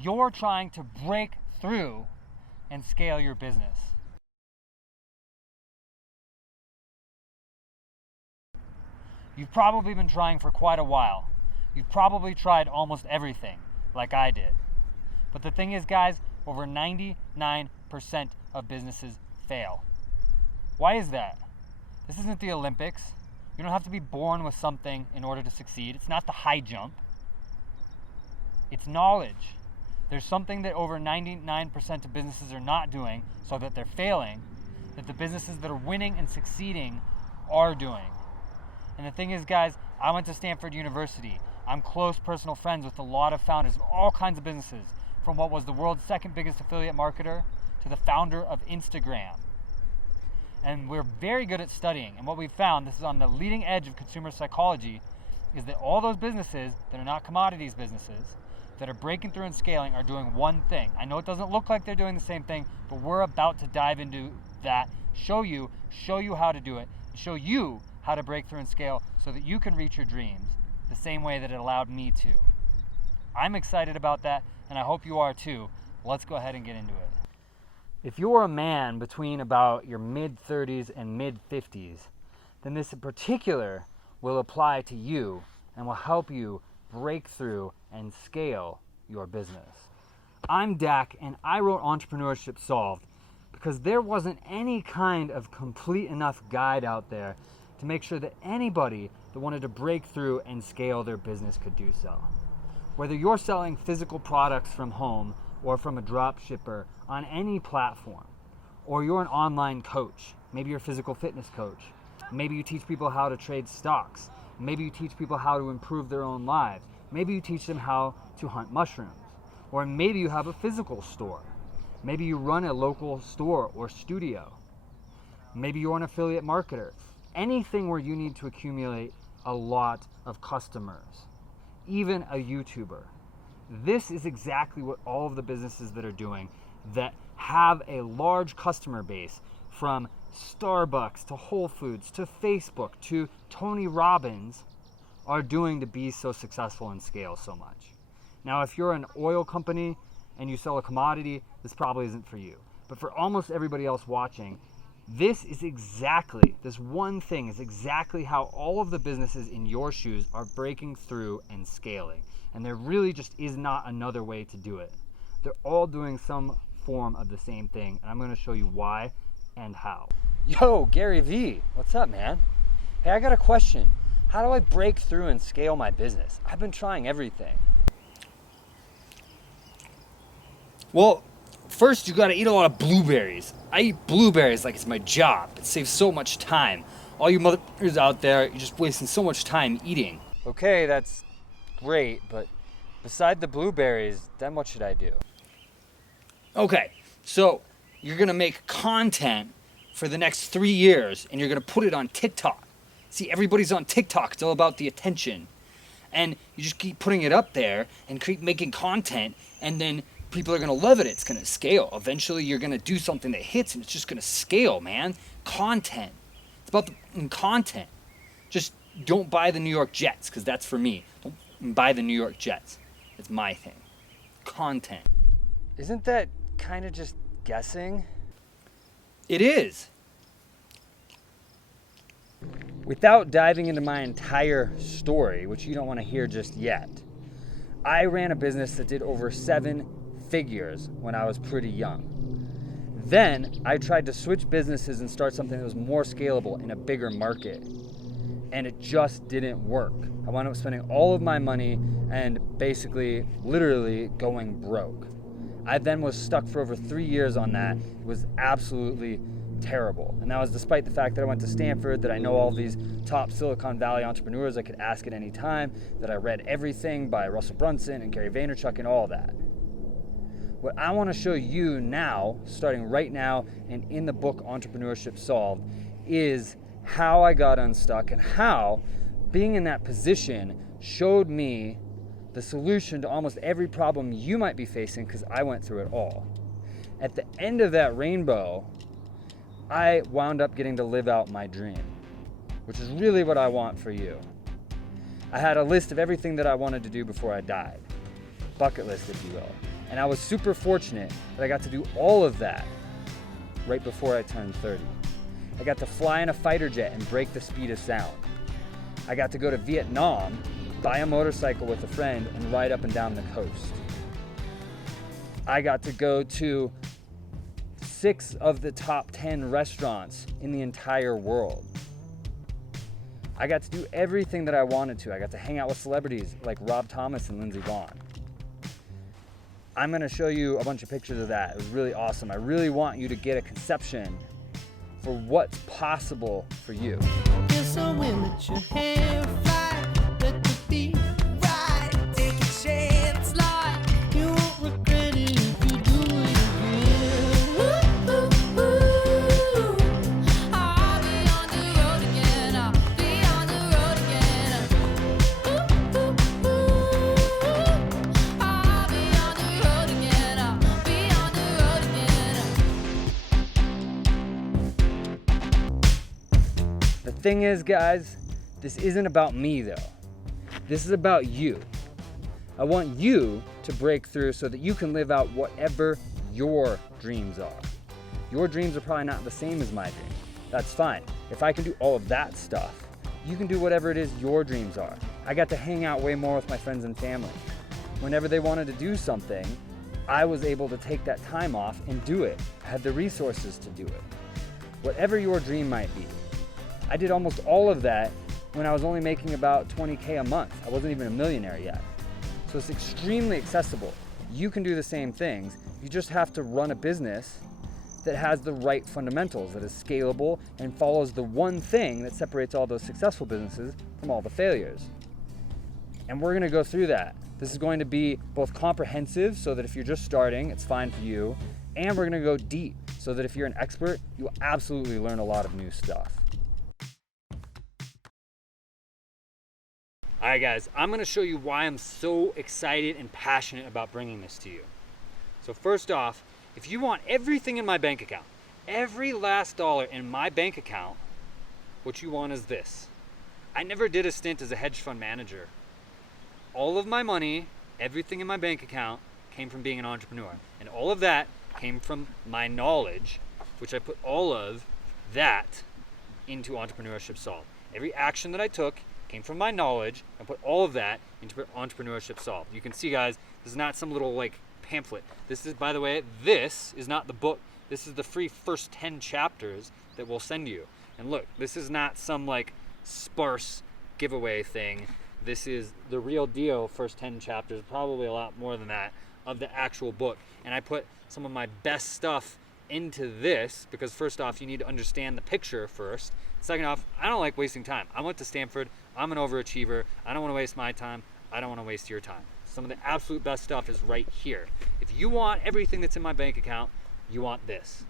You're trying to break through and scale your business. You've probably been trying for quite a while. You've probably tried almost everything, like I did. But the thing is, guys, over 99% of businesses fail. Why is that? This isn't the Olympics. You don't have to be born with something in order to succeed. It's not the high jump. It's knowledge. There's something that over 99% of businesses are not doing, so that they're failing, that the businesses that are winning and succeeding are doing. And the thing is, guys, I went to Stanford University. I'm close personal friends with a lot of founders of all kinds of businesses, from what was the world's second biggest affiliate marketer to the founder of Instagram. And we're very good at studying. And what we've found, this is on the leading edge of consumer psychology, is that all those businesses that are not commodities businesses, that are breaking through and scaling, are doing one thing. I know it doesn't look like they're doing the same thing, but we're about to dive into that, show you how to do it, show you how to break through and scale so that you can reach your dreams the same way that it allowed me to. I'm excited about that, and I hope you are too. Let's go ahead and get into it. If you're a man between about your mid-30s and mid-50s, then this in particular will apply to you and will help you break through and scale your business. I'm Dak, and I wrote Entrepreneurship Solved because there wasn't any kind of complete enough guide out there to make sure that anybody that wanted to break through and scale their business could do so. Whether you're selling physical products from home or from a drop shipper on any platform, or you're an online coach, maybe you're a physical fitness coach, maybe you teach people how to trade stocks, maybe you teach people how to improve their own lives, maybe you teach them how to hunt mushrooms, or maybe you have a physical store, maybe you run a local store or studio, maybe you're an affiliate marketer. Anything where you need to accumulate a lot of customers, even a YouTuber. This is exactly what all of the businesses that are doing that have a large customer base, from Starbucks to Whole Foods to Facebook to Tony Robbins, are doing to be so successful and scale so much. Now, if you're an oil company and you sell a commodity, this probably isn't for you. But for almost everybody else watching, this one thing is exactly how all of the businesses in your shoes are breaking through and scaling. And there really just is not another way to do it. They're all doing some form of the same thing, and I'm going to show you why and how. Yo, Gary V, what's up, man? Hey, I got a question. How do I break through and scale my business? I've been trying everything. Well, first you gotta eat a lot of blueberries. I eat blueberries like it's my job. It saves so much time. All you motherfuckers out there, you're just wasting so much time eating. Okay, that's great, but beside the blueberries, then what should I do? Okay, so you're gonna make content for the next 3 years and you're gonna put it on TikTok. See, everybody's on TikTok, it's all about the attention. And you just keep putting it up there and keep making content, and then people are going to love it. It's going to scale. Eventually, you're going to do something that hits, and it's just going to scale, man. Content. It's about the content. Just don't buy the New York Jets, because that's for me. Don't buy the New York Jets. It's my thing. Content. Isn't that kind of just guessing? It is. Without diving into my entire story, which you don't want to hear just yet, I ran a business that did over 7 figures when I was pretty young. Then I tried to switch businesses and start something that was more scalable in a bigger market, and it just didn't work. I wound up spending all of my money and basically literally going broke. I then was stuck for over 3 years on that. It was absolutely terrible. And that was despite the fact that I went to Stanford, that I know all these top Silicon Valley entrepreneurs I could ask at any time, that I read everything by Russell Brunson and Gary Vaynerchuk and all that. What I want to show you now, starting right now and in the book Entrepreneurship Solved, is how I got unstuck and how being in that position showed me the solution to almost every problem you might be facing, because I went through it all. At the end of that rainbow, I wound up getting to live out my dream, which is really what I want for you. I had a list of everything that I wanted to do before I died. Bucket list, if you will. And I was super fortunate that I got to do all of that right before I turned 30. I got to fly in a fighter jet and break the speed of sound. I got to go to Vietnam, buy a motorcycle with a friend, and ride up and down the coast. I got to go to 6 of the top 10 restaurants in the entire world. I got to do everything that I wanted to. I got to hang out with celebrities like Rob Thomas and Lindsey Vonn. I'm gonna show you a bunch of pictures of that. It was really awesome. I really want you to get a conception for what's possible for you. Yes, I will let your hair fly, let the beat ride, take a chance, like you won't regret it if you do it again. Ooh, ooh, ooh. I'll be on the road again, I'll be on the road again. Ooh, ooh, ooh. I'll be on the road again, I'll be on the road again. The thing is, guys, this isn't about me though. This is about you. I want you to break through so that you can live out whatever your dreams are. Your dreams are probably not the same as my dream. That's fine. If I can do all of that stuff, you can do whatever it is your dreams are. I got to hang out way more with my friends and family. Whenever they wanted to do something, I was able to take that time off and do it. I had the resources to do it. Whatever your dream might be. I did almost all of that when I was only making about 20K a month. I wasn't even a millionaire yet. So it's extremely accessible. You can do the same things. You just have to run a business that has the right fundamentals, that is scalable and follows the one thing that separates all those successful businesses from all the failures. And we're gonna go through that. This is going to be both comprehensive, so that if you're just starting, it's fine for you. And we're gonna go deep, so that if you're an expert, you will absolutely learn a lot of new stuff. All right, guys, I'm gonna show you why I'm so excited and passionate about bringing this to you. So first off, if you want everything in my bank account, every last dollar in my bank account, what you want is this. I never did a stint as a hedge fund manager. All of my money, everything in my bank account, came from being an entrepreneur. And all of that came from my knowledge, which I put all of that into Entrepreneurship Solved. Every action that I took came from my knowledge and put all of that into Entrepreneurship Solved. You can see, guys, this is not some little like pamphlet. This is, by the way, this is not the book. This is the free first 10 chapters that we'll send you. And look, this is not some like sparse giveaway thing. This is the real deal first 10 chapters, probably a lot more than that, of the actual book. And I put some of my best stuff into this because first off, you need to understand the picture first. Second off, I don't like wasting time. I went to Stanford. I'm an overachiever. I don't want to waste my time. I don't want to waste your time. Some of the absolute best stuff is right here. If you want everything that's in my bank account, you want this.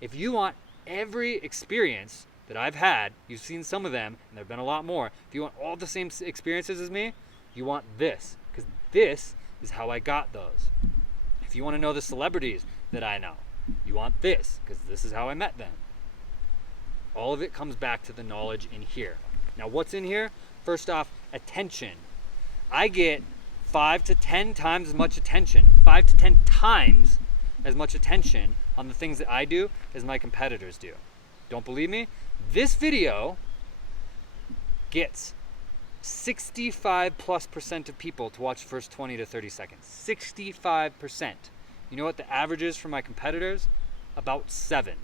If you want every experience that I've had, you've seen some of them, and there have been a lot more. If you want all the same experiences as me, you want this, because this is how I got those. If you want to know the celebrities that I know, you want this, because this is how I met them. All of it comes back to the knowledge in here. Now, what's in here? First off, attention. I get 5 to 10 times as much attention, 5 to 10 times as much attention on the things that I do as my competitors do. Don't believe me? This video gets 65+% of people to watch the first 20 to 30 seconds. 65%. You know what the average is for my competitors? About 7.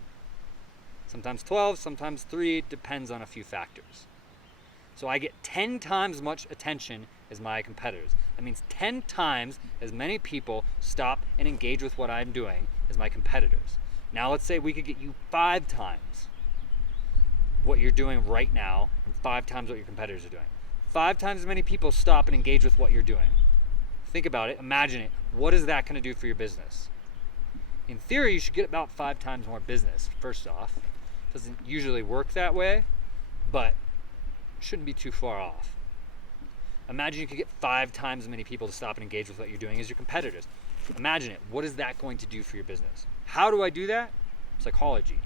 Sometimes 12, sometimes 3, depends on a few factors. So I get 10 times as much attention as my competitors. That means 10 times as many people stop and engage with what I'm doing as my competitors. Now let's say we could get you 5 times what you're doing right now and 5 times what your competitors are doing. 5 times as many people stop and engage with what you're doing. Think about it, imagine it. What is that gonna do for your business? In theory, you should get about 5 times more business, first off. Doesn't usually work that way, but shouldn't be too far off. Imagine you could get 5 times as many people to stop and engage with what you're doing as your competitors. Imagine it. What is that going to do for your business? How do I do that? Psychology.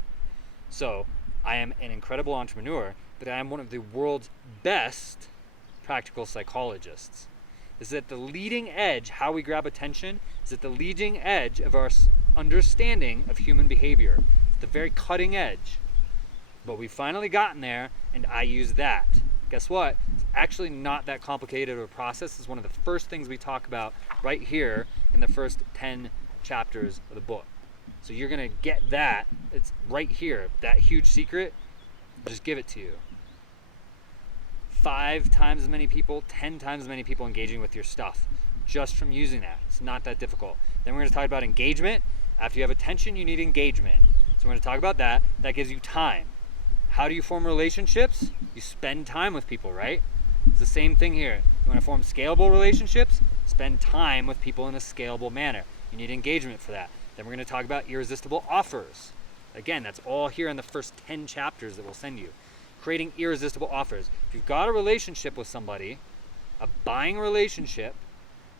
So I am an incredible entrepreneur, but I am one of the world's best practical psychologists. This is at the leading edge. How we grab attention is at the leading edge of our understanding of human behavior. It's the very cutting edge. But we've finally gotten there, and I use that. Guess what? It's actually not that complicated of a process. It's one of the first things we talk about right here in the first 10 chapters of the book. So you're gonna get that. It's right here. That huge secret, just give it to you. 5 times as many people, 10 times as many people engaging with your stuff just from using that. It's not that difficult. Then we're gonna talk about engagement. After you have attention, you need engagement. So we're gonna talk about that. That gives you time. How do you form relationships? You spend time with people, right? It's the same thing here. You want to form scalable relationships? Spend time with people in a scalable manner. You need engagement for that. Then we're going to talk about irresistible offers. Again, that's all here in the first 10 chapters that we'll send you. Creating irresistible offers. If you've got a relationship with somebody, a buying relationship,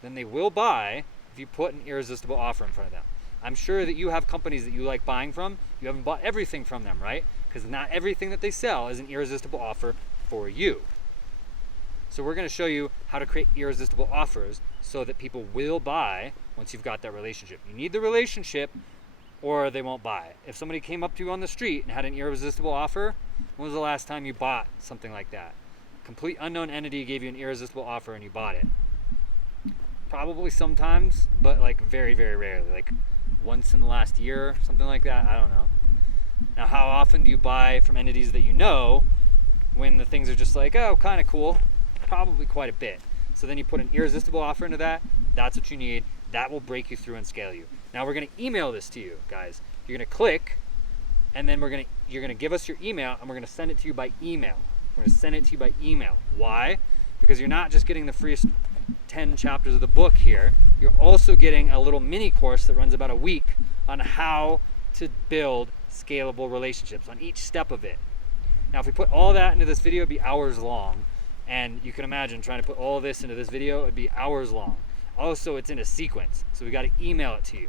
then they will buy if you put an irresistible offer in front of them. I'm sure that you have companies that you like buying from. You haven't bought everything from them, right? Because not everything that they sell is an irresistible offer for you. So we're going to show you how to create irresistible offers so that people will buy once you've got that relationship. You need the relationship or they won't buy. If somebody came up to you on the street and had an irresistible offer, when was the last time you bought something like that? Complete unknown entity gave you an irresistible offer and you bought it. Probably sometimes, but like very, very rarely. Like once in the last year, something like that. I don't know. Now, how often do you buy from entities that you know when the things are just like, oh, kind of cool? Probably quite a bit. So then you put an irresistible offer into that. That's what you need. That will break you through and scale you. Now we're going to email this to you, guys. You're going to click, and then you're going to give us your email, and we're going to send it to you by email. We're going to send it to you by email. Why? Because you're not just getting the free 10 chapters of the book here. You're also getting a little mini course that runs about a week on how to build scalable relationships on each step of it. Now, if we put all that into this video, it'd be hours long. And you can imagine trying to put all of this into this video, it'd be hours long. Also, it's in a sequence, so we got to email it to you.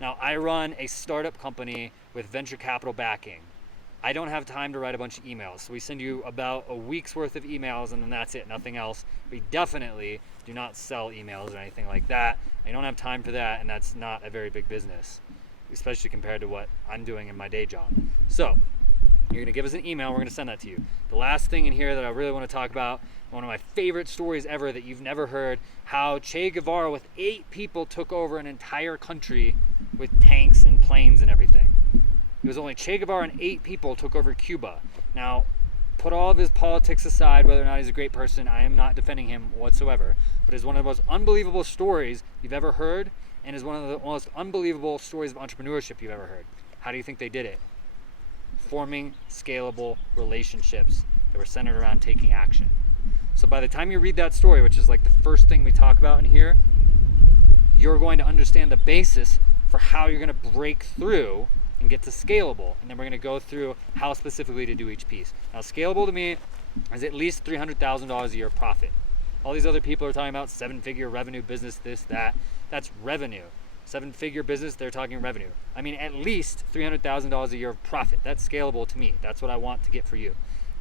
Now, I run a startup company with venture capital backing. I don't have time to write a bunch of emails, so we send you about a week's worth of emails and then that's it, nothing else. We definitely do not sell emails or anything like that. I don't have time for that, and that's not a very big business, especially compared to what I'm doing in my day job. So you're going to give us an email, we're going to send that to you. The last thing in here that I really want to talk about, one of my favorite stories ever that you've never heard, how Che Guevara with 8 people took over an entire country with tanks and planes and everything. It was only Che Guevara and 8 people took over Cuba. Now, put all of his politics aside, whether or not he's a great person, I am not defending him whatsoever, but it's one of the most unbelievable stories you've ever heard, and is one of the most unbelievable stories of entrepreneurship you've ever heard. How do you think they did it? Forming scalable relationships that were centered around taking action. So by the time you read that story, which is like the first thing we talk about in here, you're going to understand the basis for how you're going to break through and get to scalable. And then we're going to go through how specifically to do each piece. Now, scalable to me is at least $300,000 a year profit. All these other people are talking about 7-figure revenue business, this, that. That's revenue. 7-figure business, they're talking revenue. I mean, at least $300,000 a year of profit. That's scalable to me. That's what I want to get for you.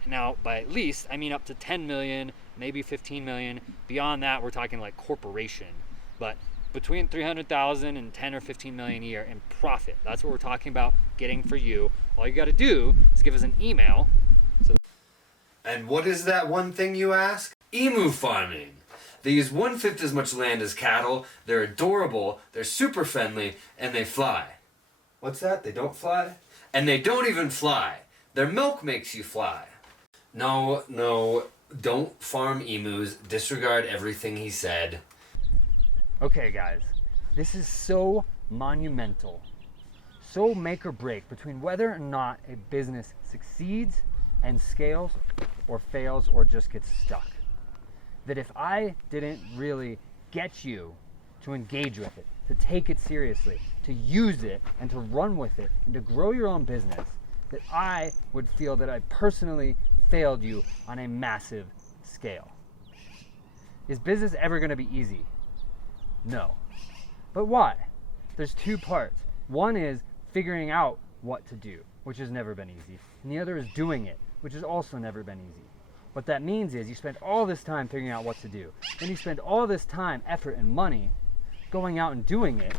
Now, by at least, I mean up to 10 million, maybe 15 million. Beyond that, we're talking like corporation. But between 300,000 and 10 or 15 million a year in profit. That's what we're talking about getting for you. All you got to do is give us an email. And what is that one thing you ask? Emu farming. They use 1/5 as much land as cattle, they're adorable, they're super friendly, and they fly. What's that? They don't fly? And they don't even fly. Their milk makes you fly. No, don't farm emus. Disregard everything he said. Okay, guys, this is so monumental, so make or break between whether or not a business succeeds and scales or fails or just gets stuck, that if I didn't really get you to engage with it, to take it seriously, to use it and to run with it and to grow your own business, that I would feel that I personally failed you on a massive scale. Is business ever going to be easy? No. But why? There's 2 parts. One is figuring out what to do, which has never been easy. And the other is doing it, which has also never been easy. What that means is you spend all this time figuring out what to do. Then you spend all this time, effort, and money going out and doing it,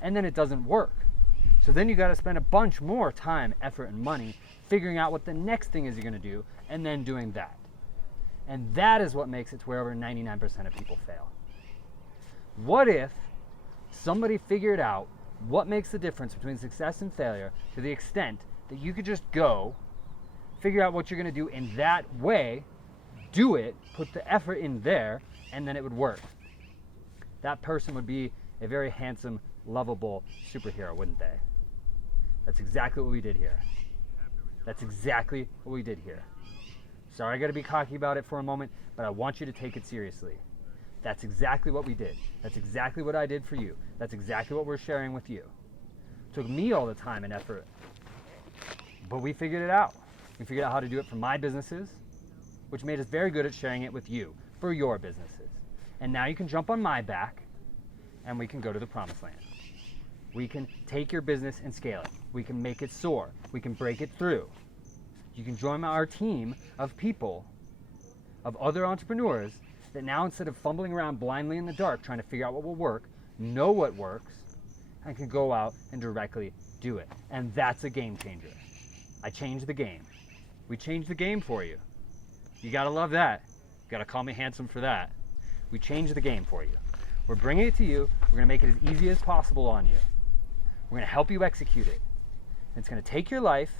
and then it doesn't work. So then you got to spend a bunch more time, effort, and money figuring out what the next thing is you're going to do, and then doing that. And that is what makes it to where over 99% of people fail. What if somebody figured out what makes the difference between success and failure to the extent that you could just go, figure out what you're going to do in that way, do it, put the effort in there, and then it would work. That person would be a very handsome, lovable superhero, wouldn't they? That's exactly what we did here. That's exactly what we did here. Sorry, I got to be cocky about it for a moment, but I want you to take it seriously. That's exactly what we did. That's exactly what I did for you. That's exactly what we're sharing with you. It took me all the time and effort, but we figured it out. We figured out how to do it for my businesses, which made us very good at sharing it with you for your businesses. And now you can jump on my back and we can go to the promised land. We can take your business and scale it. We can make it soar. We can break it through. You can join our team of people, of other entrepreneurs that now, instead of fumbling around blindly in the dark trying to figure out what will work, know what works, and can go out and directly do it. And that's a game changer. I changed the game. We changed the game for you. You gotta love that. You gotta call me handsome for that. We changed the game for you. We're bringing it to you. We're gonna make it as easy as possible on you. We're gonna help you execute it. And it's gonna take your life,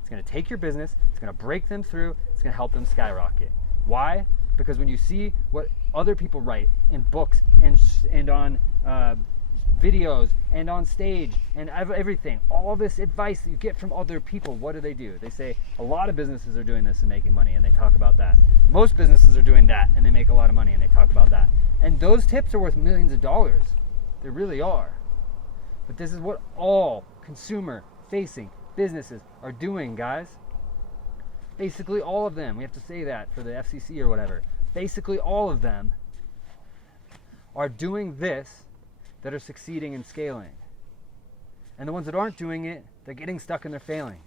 it's gonna take your business, it's gonna break them through, it's gonna help them skyrocket. Why? Because when you see what other people write in books and on videos and on stage and everything, all this advice that you get from other people, what do? They say a lot of businesses are doing this and making money, and they talk about that. Most businesses are doing that and they make a lot of money, and they talk about that. And those tips are worth millions of dollars. They really are. But this is what all consumer-facing businesses are doing, guys. Basically all of them. We have to say that for the FCC or whatever. Basically all of them are doing this that are succeeding and scaling. And the ones that aren't doing it, they're getting stuck and they're failing.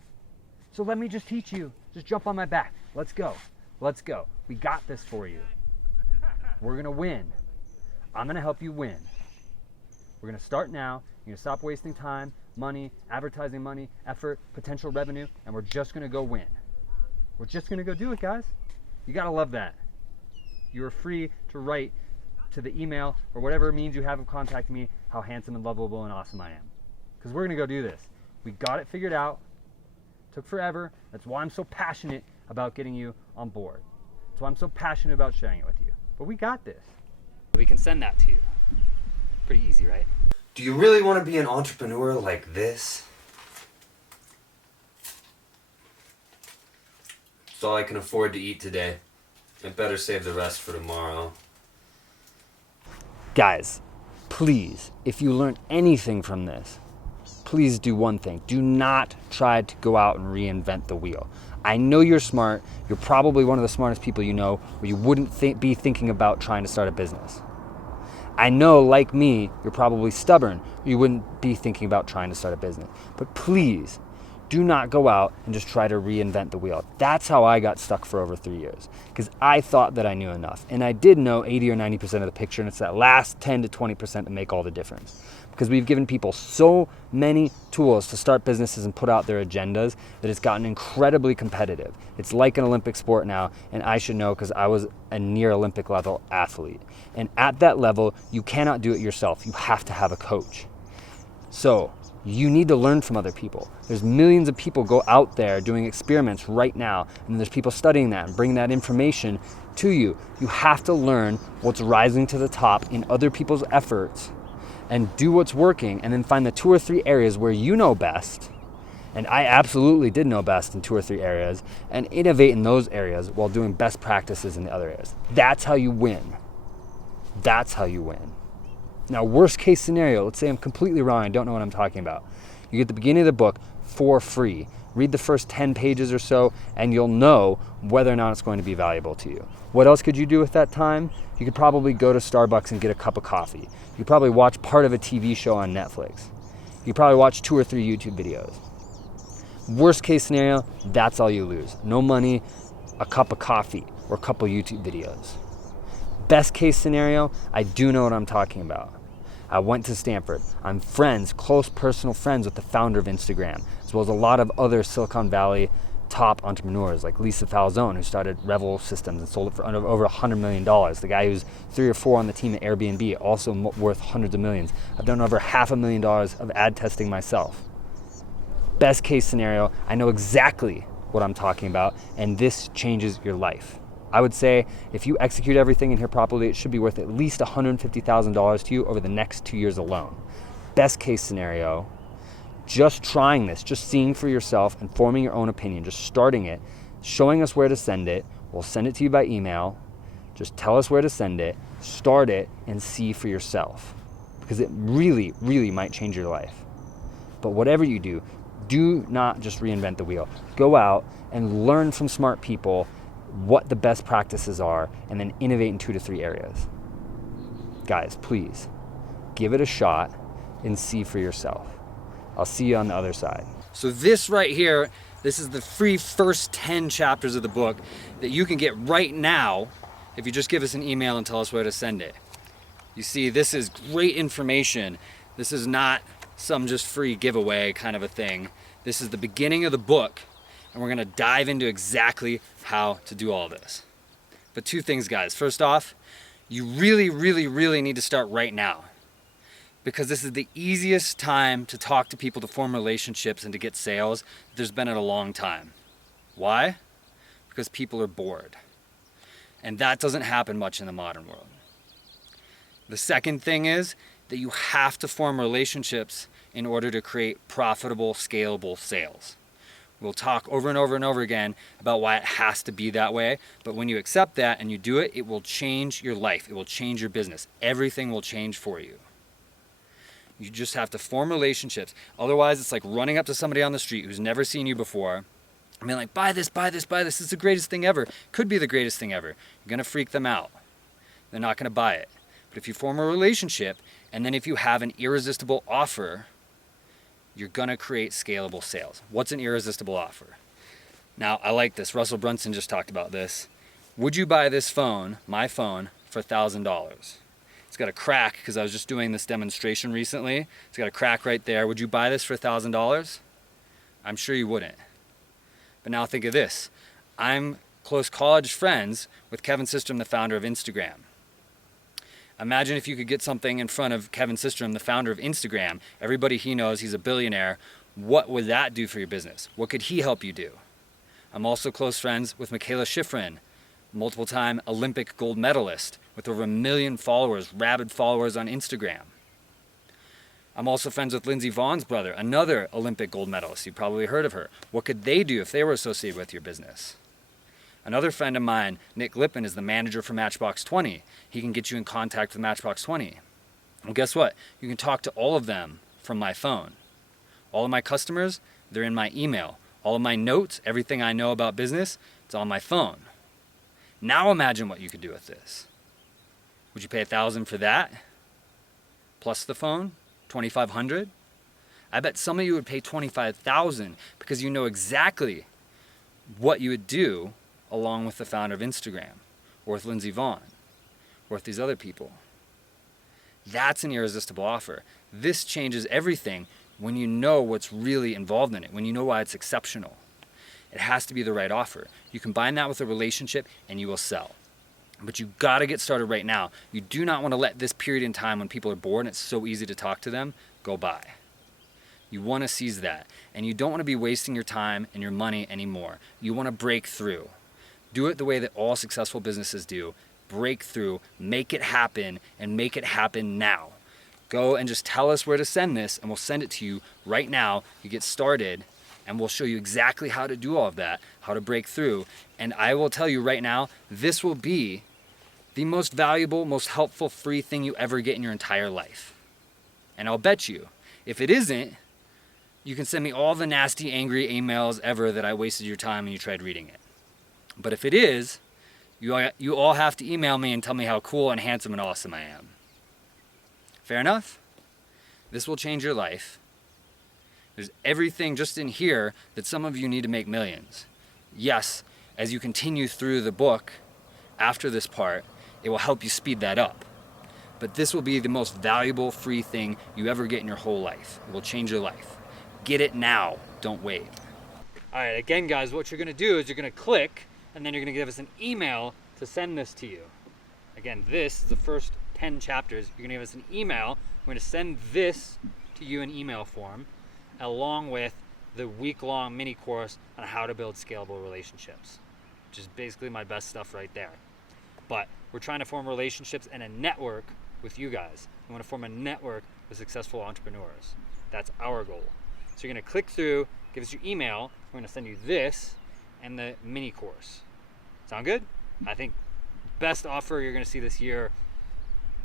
So let me just teach you. Just jump on my back. Let's go. Let's go. We got this for you. We're going to win. I'm going to help you win. We're going to start now. You're going to stop wasting time, money, advertising money, effort, potential revenue, and we're just going to go win. We're just going to go do it, guys. You got to love that. You are free to write to the email or whatever means you have of contacting me how handsome and lovable and awesome I am. Because we're going to go do this. We got it figured out. Took forever. That's why I'm so passionate about getting you on board. That's why I'm so passionate about sharing it with you. But we got this. We can send that to you. Pretty easy, right? Do you really want to be an entrepreneur like this? It's all I can afford to eat today. I better save the rest for tomorrow. Guys, please, if you learn anything from this, please do one thing. Do not try to go out and reinvent the wheel. I know you're smart. You're probably one of the smartest people you know, or you wouldn't be thinking about trying to start a business. I know, like me, you're probably stubborn. You wouldn't be thinking about trying to start a business. But please, do not go out and just try to reinvent the wheel. That's how I got stuck for over 3 years, because I thought that I knew enough. And I did know 80 or 90% of the picture, and it's that last 10 to 20% that make all the difference. Because we've given people so many tools to start businesses and put out their agendas that it's gotten incredibly competitive. It's like an Olympic sport now, and I should know because I was a near Olympic level athlete. And at that level, you cannot do it yourself. You have to have a coach. So you need to learn from other people. There's millions of people go out there doing experiments right now, and there's people studying that and bringing that information to you. You have to learn what's rising to the top in other people's efforts and do what's working, and then find the 2 or 3 areas where you know best. And I absolutely did know best in 2 or 3 areas, and innovate in those areas while doing best practices in the other areas. That's how you win. That's how you win. Now, worst case scenario, let's say I'm completely wrong, I don't know what I'm talking about. You get the beginning of the book for free. Read the first 10 pages or so, and you'll know whether or not it's going to be valuable to you. What else could you do with that time? You could probably go to Starbucks and get a cup of coffee. You could probably watch part of a TV show on Netflix. You could probably watch 2 or 3 YouTube videos. Worst case scenario, that's all you lose. No money, a cup of coffee, or a couple YouTube videos. Best case scenario, I do know what I'm talking about. I went to Stanford. I'm friends, close personal friends with the founder of Instagram, as well as a lot of other Silicon Valley top entrepreneurs like Lisa Falzone, who started Revel Systems and sold it for over $100 million. The guy who's 3 or 4 on the team at Airbnb, also worth hundreds of millions. I've done over $500,000 of ad testing myself. Best case scenario, I know exactly what I'm talking about, and this changes your life. I would say if you execute everything in here properly, it should be worth at least $150,000 to you over the next 2 years alone. Best case scenario, just trying this, just seeing for yourself and forming your own opinion, just starting it, showing us where to send it. We'll send it to you by email. Just tell us where to send it, start it, and see for yourself. Because it really, really might change your life. But whatever you do not just reinvent the wheel. Go out and learn from smart people what the best practices are, and then innovate in 2 to 3 areas. Guys, please, give it a shot and see for yourself. I'll see you on the other side. So this right here, this is the free first 10 chapters of the book that you can get right now if you just give us an email and tell us where to send it. You see, this is great information. This is not some just free giveaway kind of a thing. This is the beginning of the book, and we're gonna dive into exactly how to do all this. But 2 things, guys. First off, you really, really, really need to start right now, because this is the easiest time to talk to people, to form relationships, and to get sales there's been in a long time. Why? Because people are bored. And that doesn't happen much in the modern world. The second thing is that you have to form relationships in order to create profitable, scalable sales. We'll talk over and over and over again about why it has to be that way, but when you accept that and you do it, it will change your life. It will change your business. Everything will change for you. You just have to form relationships. Otherwise, it's like running up to somebody on the street who's never seen you before and being like, buy this, buy this, buy this. It's the greatest thing ever. Could be the greatest thing ever. You're going to freak them out. They're not going to buy it. But if you form a relationship, and then if you have an irresistible offer, you're going to create scalable sales. What's an irresistible offer? Now, I like this. Russell Brunson just talked about this. Would you buy this phone, my phone, for $1,000? It's got a crack because I was just doing this demonstration recently. It's got a crack right there. Would you buy this for $1,000? I'm sure you wouldn't. But now think of this. I'm close college friends with Kevin Systrom, the founder of Instagram. Imagine if you could get something in front of Kevin Systrom, the founder of Instagram. Everybody he knows, he's a billionaire. What would that do for your business? What could he help you do? I'm also close friends with Michaela Schifrin, multiple-time Olympic gold medalist with over 1 million followers, rabid followers on Instagram. I'm also friends with Lindsey Vohn's brother, another Olympic gold medalist. You've probably heard of her. What could they do if they were associated with your business? Another friend of mine, Nick Lippin, is the manager for Matchbox 20. He can get you in contact with Matchbox 20. Well, guess what? You can talk to all of them from my phone. All of my customers, they're in my email. All of my notes, everything I know about business, it's on my phone. Now imagine what you could do with this. Would you pay $1,000 for that? Plus the phone? $2,500? I bet some of you would pay $25,000 because you know exactly what you would do along with the founder of Instagram, or with Lindsey Vonn, or with these other people. That's an irresistible offer. This changes everything when you know what's really involved in it, when you know why it's exceptional. It has to be the right offer. You combine that with a relationship and you will sell. But you gotta get started right now. You do not wanna let this period in time when people are bored and it's so easy to talk to them go by. You wanna seize that. And you don't wanna be wasting your time and your money anymore. You wanna break through. Do it the way that all successful businesses do. Break through, make it happen, and make it happen now. Go and just tell us where to send this and we'll send it to you right now. You get started and we'll show you exactly how to do all of that, how to break through. And I will tell you right now, this will be the most valuable, most helpful free thing you ever get in your entire life. And I'll bet you, if it isn't, you can send me all the nasty, angry emails ever that I wasted your time and you tried reading it. But if it is, you all have to email me and tell me how cool and handsome and awesome I am. Fair enough? This will change your life. There's everything just in here that some of you need to make millions. Yes, as you continue through the book, after this part, it will help you speed that up. but this will be the most valuable free thing you ever get in your whole life. It will change your life. Get it now, don't wait. All right, again, guys, what you're gonna do is you're gonna click, and then you're gonna give us an email to send this to you. Again, this is the first 10 chapters. You're gonna give us an email. We're gonna send this to you in email form, along with the week-long mini course on how to build scalable relationships, which is basically my best stuff right there. But we're trying to form relationships and a network with you guys. We want to form a network with successful entrepreneurs. That's our goal. So you're going to click through, give us your email. We're going to send you this and the mini course. Sound good? I think best offer you're going to see this year,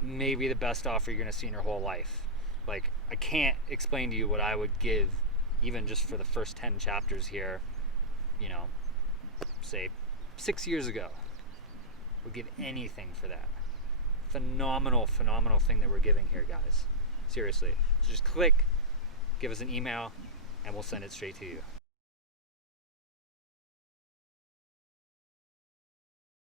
maybe the best offer you're going to see in your whole life. Like, I can't explain to you what I would give even just for the first 10 chapters here, you know, say 6 years ago. Would give anything for that. Phenomenal thing that we're giving here, guys. Seriously. So just click, give us an email, and we'll send it straight to you.